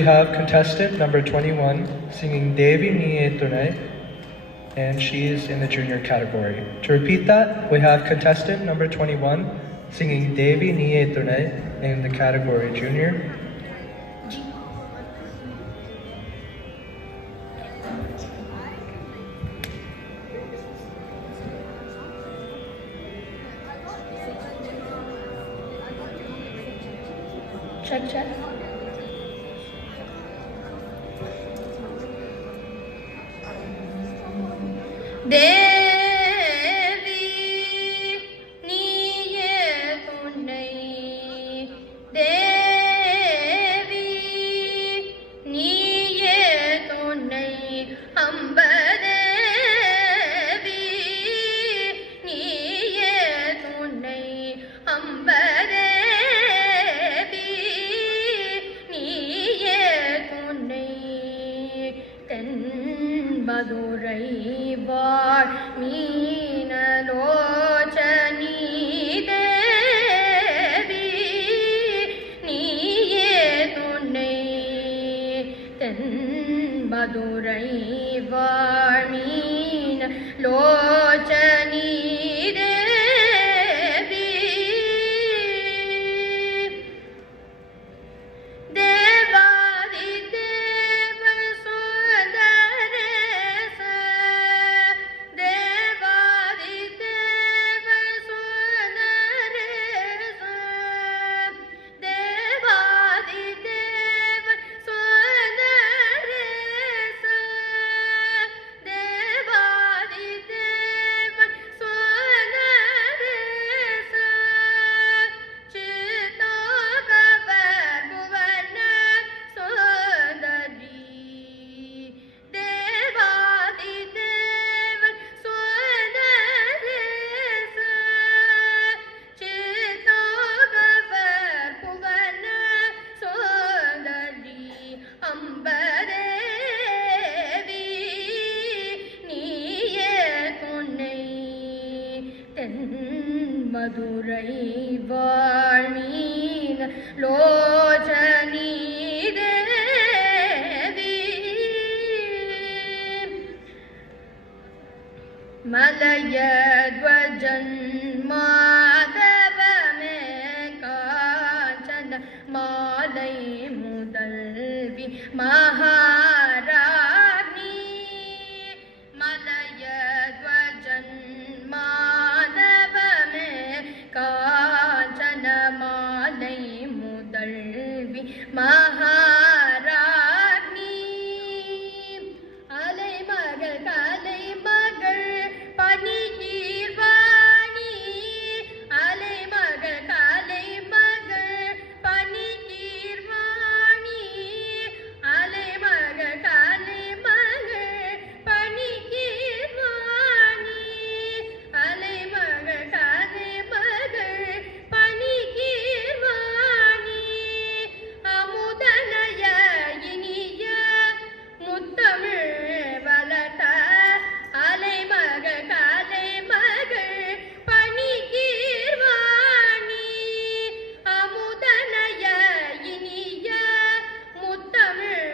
We have contestant number 21 singing Devi Niye Tunai, and she is in the junior category. To repeat that, we have contestant number 21 singing Devi Niye Tunai in the category junior. Check. Devi Niye Tunai, Devi Niye Tunai, Amba Devi Niye Tunai, Amba Devi Niye Tunai, Ten Madurai வாழ் மீனலோச்சனி தேவி நீயே துணை தென் மதுரை வாழ் மீனலோச்சனி தேவி தேவாதி தேவ சுந்தரேச தேவாதி தேவ சுந்தரேச தேவாதி தேவ சுந்தரேச தேவாதி தேவ சுந்தரேச சித்தோகவர் புவன சுந்தரி தேவாதி தேவ சுந்தரேச சித்தோகவர் புவன சுந்தரி அம்பதேவி நீயே துணை தென் மதுரை வாழ்மீன் லோச்சனி தேவி மலயத்வஜன் மாதவமே காஞ்சன மாலை முதல்வி மகாராணி மலயத்வஜன் மாதவமே காஞ்சன மாலை முதல்வி மகாராணி அலைமகள் கலைமகள் பனிகீர்வாணி அலைமகள் கலைமகள் பனிகீர்வாணி அலைமகள் கலைமகள் பனிகீர்வாணி அலைமகள் கலைமகள் பனிகீர்வாணி அமுதனய இனிய முத்தமிழ் வளர்த்த அலைமகள் கலைமகள் பனிகீர்வாணி அமுதனய இனிய முத்தமிழ்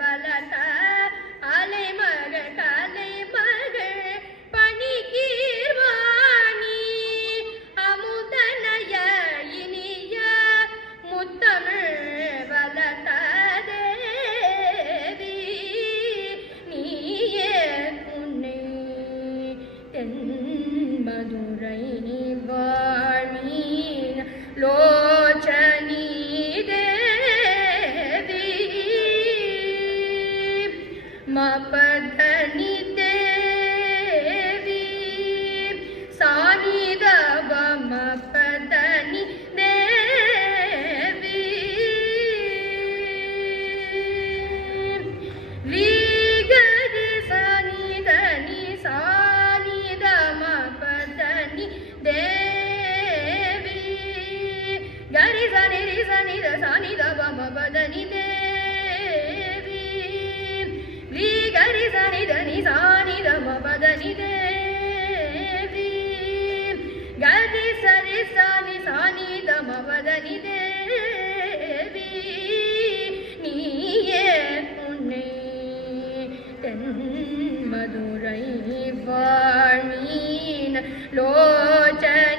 வளர்த்த அலைமகள் கலைமகள் பனிகீர்வாணி அமுதனய இனிய முத்தமிழ் வளர்த்த தேவி நீயே துணை தென் மதுரை வாழ்மீன் லோச்சனி தேவி மபதனி தேவி சானிதவ மபதனி தேவி விகரி சனிதனி சானிதம பதனி தேவி கரி சனி சனித சானிதவ மபதனி தேவி விகரி சனிதனி சா மதுரை வாழ்மீன் லோச்சனை